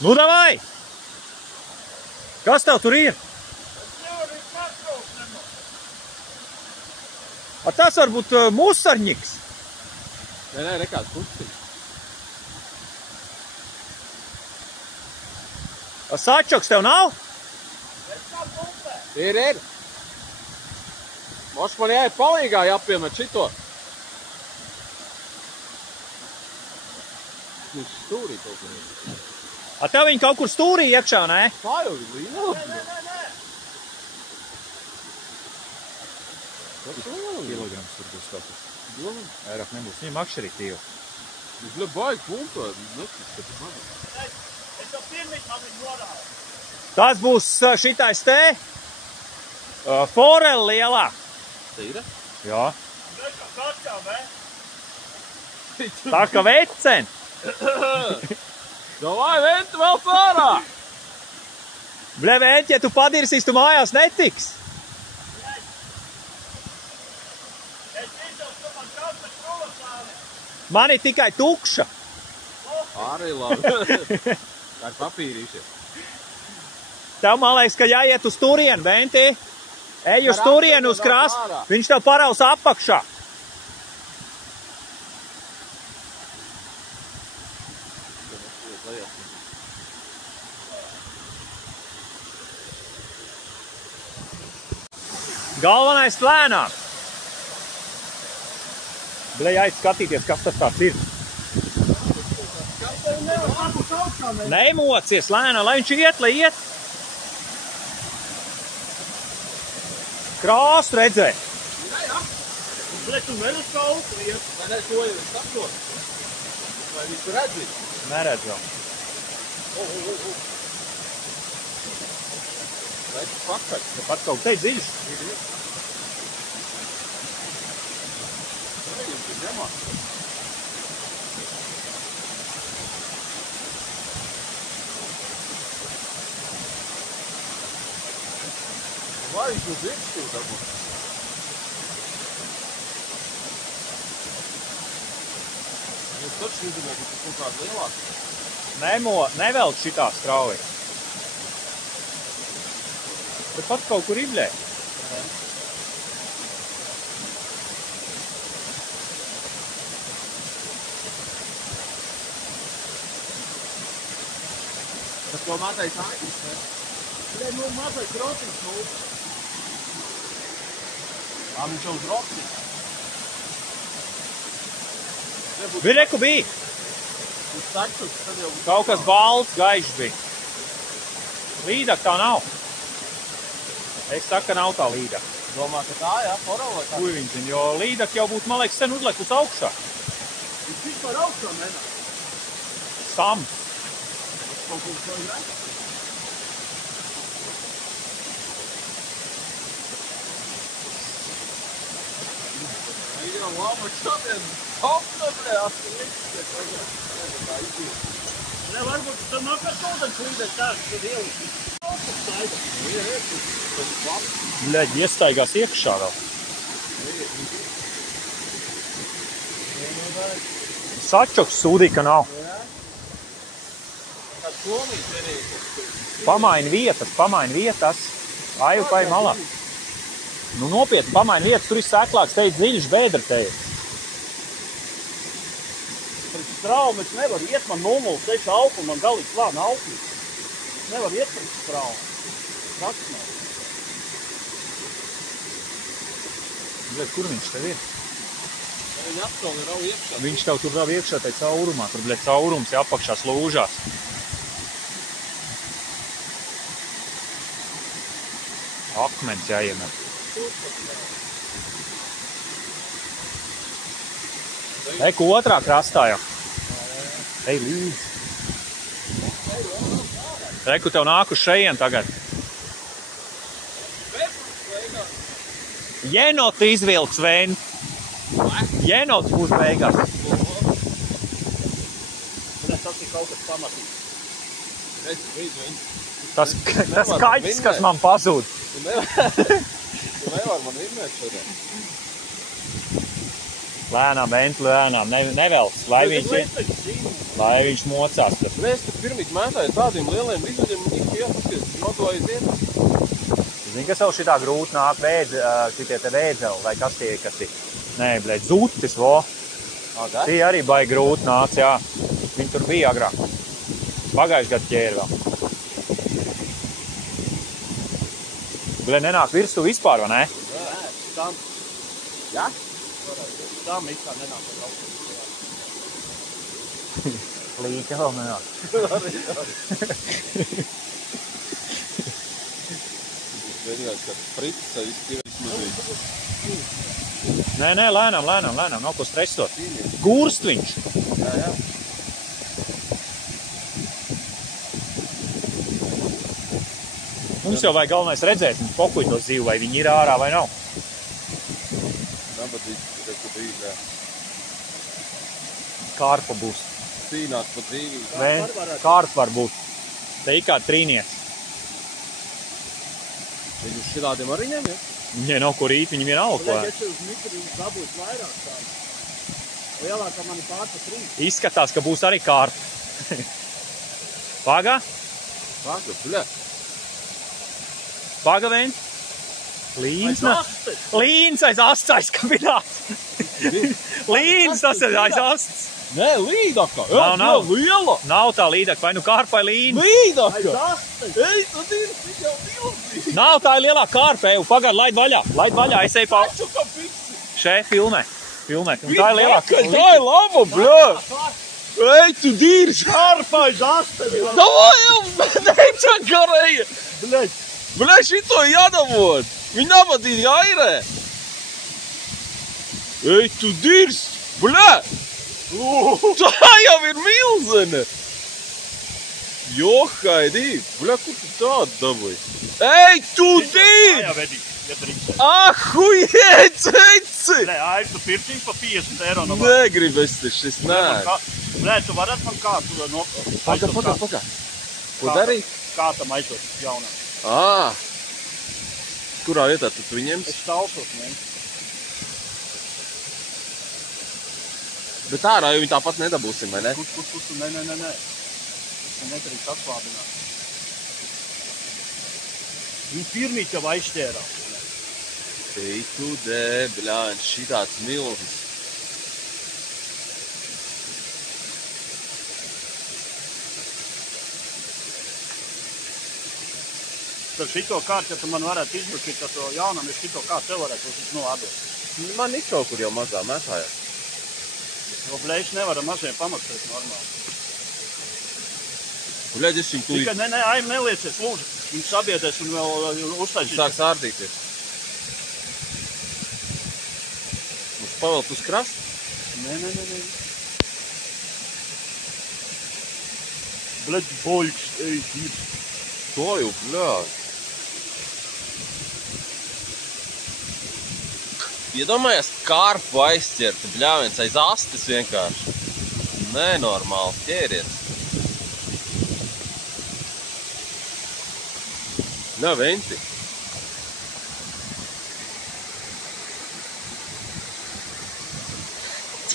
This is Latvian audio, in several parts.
Nu, davai! Kas tev tur ir? A tas varbūt musarņiks. Nē, rekāds pustiņš. A sačoks tev nav? Ir. Moš man jāiet palīgā jāpiemet šito. Viņš stūrī kaut kur. A tev viņi kaut kur stūrī iekšā, nē? Tā jau ir līnā. Kilograms tur būs kaut kas. Vairāk nebūs. Viņam akšarī tīva. Viņš ļa baigi puntot. Tas būs šitais te. Forela lielā. Tīra? Jā. Tā kā vecen. Davai, venti vēl sārā! Bļa, venti, ja tu padirsīs, tu mājās netiks. Man ir tikai tukša. Arī labi. Ar papīrīšiem. Tev, man liekas, ka jāiet uz turienu, venti. Ej uz turienu, uz krastu. Viņš tev paraus apakšā. Galvenais lēnām. Bļa, jāiet skatīties, kas tas tāds ir. Nemocies lēnām, lai viņš iet, lai iet. Krāsu redzē. Bļa, tu neredz kaut iet. Vai ne, to jau es saprotu. Vai viņš redzi? Neredz vēl. Vai tu pakaļ? Pat kaut te dziļš. Vai viņš uz iekšķi dabūt? Jūs taču izdomā, ka tas kaut kāda lielāka. Nevelk šitā strauji. Bet pat kaut kur iblē. Tas to mazais āķis, ne? Nē, nu mazais rociņš, nu. Viņš jau uz rociņš. Bija reku bija. Uz tačus, tad jau... Kaut kas balts, gaišs bija. Līdak tā nav. Es saku, ka nav tā līdak. Domā, ka tā, jā, forela vai tā? Kur viņš zina, jo līdak jau būtu, man liekas, sen uzlikus augšā. Viņš vispār augšā nenā. Sam. Kaut kur to ir. Jā, labi, šodien apstāpē, Ne, varbūt tam apkārt ūdens līdēt tā, kad ielikt. Bļaģ, iestaigās iekšā vēl. Sačoks sūdī, ka nav. Pamaini vietas. Aju pai malā. Nu nopietni, pamaini vietas, tur ir sēklāks, te ir dziļš bēdra te ir. Straume es nevaru iet, man 0,06 auku, man galīgi slāna auku. Nevar iet par straume. Raksnē. Bļaģ, kur viņš tev ir? Viņi apstāvi rau iekšā. Viņš tev tur rau iekšā tai caurumā, tur bļaģ caurums ja apakšā slūžās. Akmens jāiemet. Eku otrā krastā jau. Ej līdzi. Eku tev nāk uz šejien tagad. Jenot izvilks vien. Jenots būs beigās. Tas ir kaut kas pamatīgs. Tas kaķis, kas man pazūd. Tu nevar man imēt šodien. Lēnām, Venti, lēnām, nevelc, lai viņš mocās. Mēs te pirmīt mētāju tādiem lieliem vizuļiem, un jāpaskies, mato aiziet. Zini, kas jau šitā grūti nāk šitie te vēdzeli, vai kas tie, nē, bļēt, zutis, vo. Tie arī baigi grūti nāc, jā. Viņi tur bija agrāk. Pagājuši gadu ķēri vēl. Bļēt, nenāk virsū vispār, vai ne? Nē, tam. Jā? Tam it kā nenāk par kaut. Līķa vēl nenāk. Vienkārši, ka pricā izskīvēs. Nē, lēnām, nav ko stresot. Gūrst viņš. Jā. Mums jau vajag galvenais redzēt, pokuļ to zivu, vai viņi ir ārā vai nav. Kārpa būs. Cīnās pa dzīvību. Kārpa var būt. Te ir kā trīnieks. Viņi uz šitādiem arī ņem, ja? Viņai nav ko rīt, viņi vienalga ko. Es uz mikru dabūju vairāk tādu. Lielākā mani pārpa 3. Izskatās, ka būs arī kārpa. Paga? Paga, bļa. Paga, Venti. Līns aiz asts aizkabināts. Līns tas ir aiz asts. Nē, līdaka. Nav. Liela. Nav tā līdaka, vai nu kārpa vai līns. Līdaka. Ei, tad ir jau milzīgi. Nav tā lielā kārpa, eju, pagad, laid vaļā, es eju pa... Taču, ka pisi. Šeit filmē. Un tā ir lielāka. Tā ir laba, bļa. Ei, tu dīrs. Kārpa aiz asteni. Davai, jau, neica karēja. Bļa, šito jādavot. Viņi nabatīt gairē. Ei, tu dīrs. Bļa. Tā jau ir milzene! Johaidī! Bļa, kur tu tādu dabūji? Ei, tu dīr! Ahujēc, eci! Nē, tu pircīs pa 50 eiro no vārdu. Negribu es te šis nē. Nē, tu varat man kādu no... Paga. Ko darīt? Kā tam aizot jaunam? Kurā vietā tu viņems? Es tausos, ne? Bet ārā jau viņi tāpat nedabūsim, vai ne? Kur, nē. Viņi nedarīs atslābināt. Viņi pirmīt jau aizšķērā. Ei, tu dē, bļāņ, šitāds milzis. Tad šito kārt, ja tu man varētu izbrukīt ar to jaunam, es šito kārt tev varētu atdot. Man ir kaut kur jau mazā mētājā. Jo blēši nevaram mažiem pamaksēt normāli. Bļaļ, es viņu tūlīt. Tikai aim neliecies, lūdzu. Viņi sabiedēs un vēl uztaisīs. Sāk sārdīties. Mums pavelt uz krastu? Nē. Bļaļ, boļks, ej, tīrs. To jau, bļaļ. Iedomājies kārpu aizķert, bļāviens aiz astes vienkārši. Nenormāls ķēries. Nā, Venti.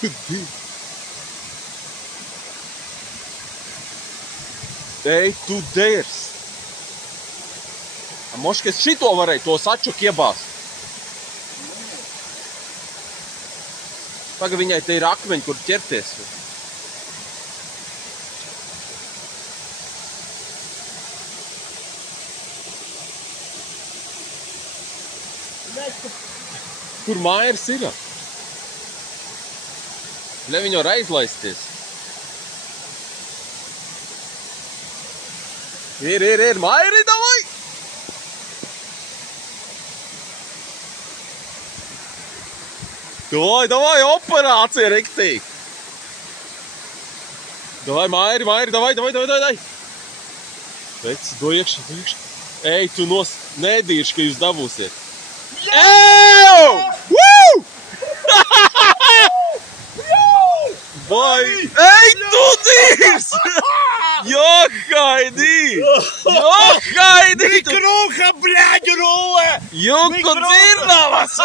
Tu divi. Ei, tu dērs. Moška, es šito varēju, to sačuk iebāst. Paga, viņai te ir akmeņi, kur ķerties. Kur Mairis ir? Ļai viņu var aizlaisties. Ir. Mairi, davai! Davai, operācija riktīgi. Davai, Mairi, davai. Pēc, do iekšā. Ej, tu nedīrši, ka jūs dabūsiet. Ej! Woo! Vai! Ej, tu dīrs! Johaidī! Johaidī! Kruha, bļaģu rulle! Juku dzirnavas!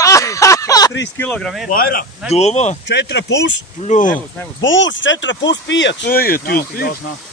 3 kilogrami ir. Vairāk. Domā? 4,5. Bļo! Nebūs. Būs 4,5, 5. Ejiet jūs! Daudz nav.